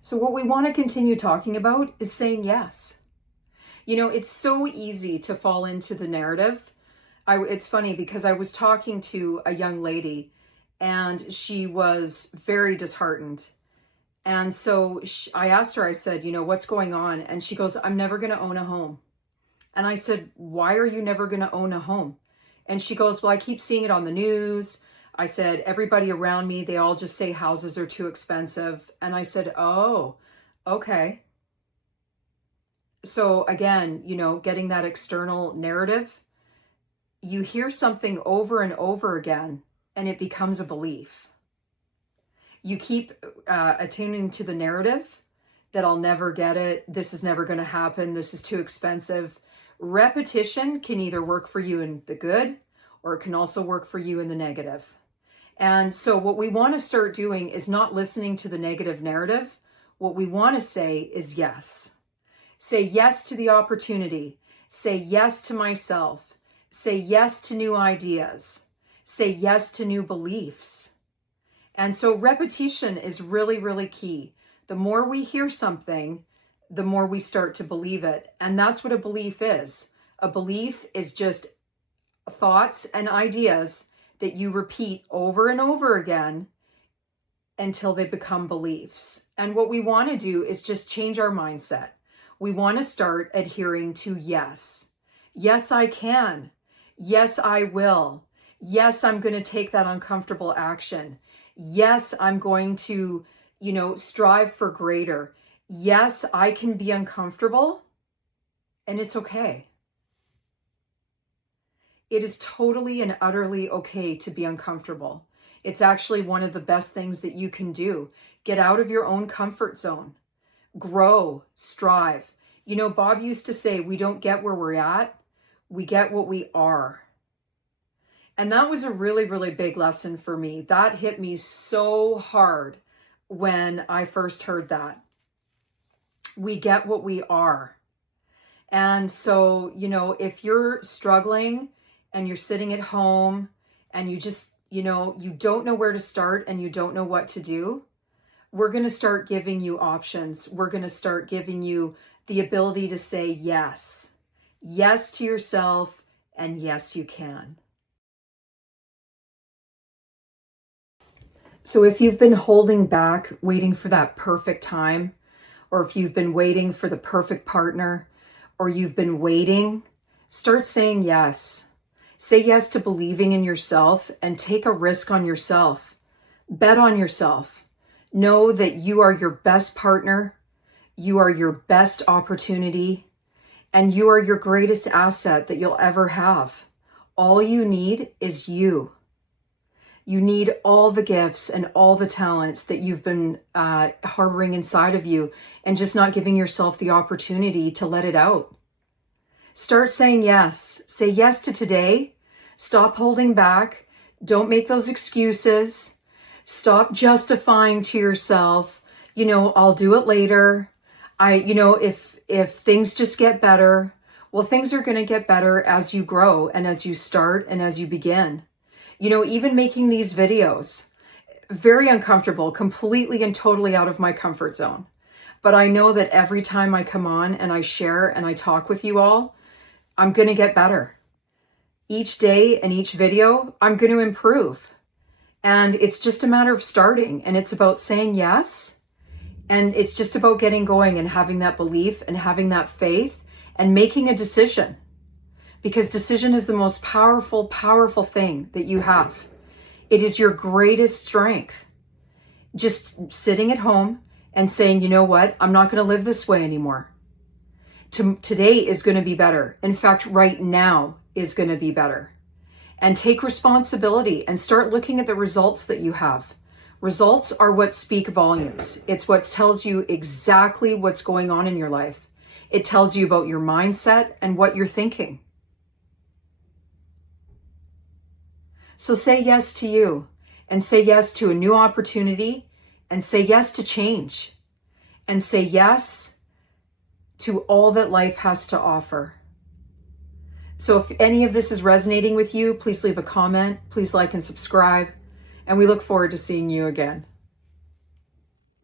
So what we want to continue talking about is saying yes. You know, it's so easy to fall into the narrative. It's funny because I was talking to a young lady and she was very disheartened. And so I asked her, I said, what's going on? And she goes, I'm never going to own a home. And I said, why are you never going to own a home? And she goes, well, I keep seeing it on the news. I said, everybody around me, they all just say houses are too expensive. And I said, oh, okay. So again, getting that external narrative, you hear something over and over again, and it becomes a belief. You keep attuning to the narrative that I'll never get it. This is never going to happen. This is too expensive. Repetition can either work for you in the good, or it can also work for you in the negative. And so what we want to start doing is not listening to the negative narrative. What we want to say is yes. Say yes to the opportunity. Say yes to myself. Say yes to new ideas. Say yes to new beliefs. And so repetition is really, really key. The more we hear something, the more we start to believe it. And that's what a belief is. A belief is just thoughts and ideas that you repeat over and over again until they become beliefs. And what we want to do is just change our mindset. We want to start adhering to yes. Yes, I can. Yes, I will. Yes, I'm going to take that uncomfortable action. Yes, I'm going to, strive for greater. Yes, I can be uncomfortable, and it's okay. It is totally and utterly okay to be uncomfortable. It's actually one of the best things that you can do. Get out of your own comfort zone. Grow, strive. Bob used to say, we don't get where we're at, we get what we are. And that was a really, really big lesson for me. That hit me so hard when I first heard that. We get what we are. And so, if you're struggling and you're sitting at home and you just, you don't know where to start and you don't know what to do, we're going to start giving you options. We're going to start giving you the ability to say yes. Yes to yourself, and yes, you can. So if you've been holding back, waiting for that perfect time, or if you've been waiting for the perfect partner, or you've been waiting, start saying yes. Say yes to believing in yourself and take a risk on yourself. Bet on yourself. Know that you are your best partner, you are your best opportunity, and you are your greatest asset that you'll ever have. All you need is you. You need all the gifts and all the talents that you've been harboring inside of you and just not giving yourself the opportunity to let it out. Start saying yes. Say yes to today. Stop holding back. Don't make those excuses. Stop justifying to yourself, I'll do it later. If things just get better, well, things are going to get better as you grow and as you start and as you begin. Even making these videos, very uncomfortable, completely and totally out of my comfort zone. But I know that every time I come on and I share and I talk with you all, I'm going to get better. Each day and each video, I'm going to improve. And it's just a matter of starting. And it's about saying yes. And it's just about getting going and having that belief and having that faith and making a decision. Because decision is the most powerful, powerful thing that you have. It is your greatest strength. Just sitting at home and saying, you know what, I'm not going to live this way anymore. Today is going to be better. In fact, right now is going to be better. And take responsibility and start looking at the results that you have. Results are what speak volumes. It's what tells you exactly what's going on in your life. It tells you about your mindset and what you're thinking. So say yes to you, and say yes to a new opportunity, and say yes to change, and say yes to all that life has to offer. So if any of this is resonating with you, please leave a comment, please like and subscribe, and we look forward to seeing you again.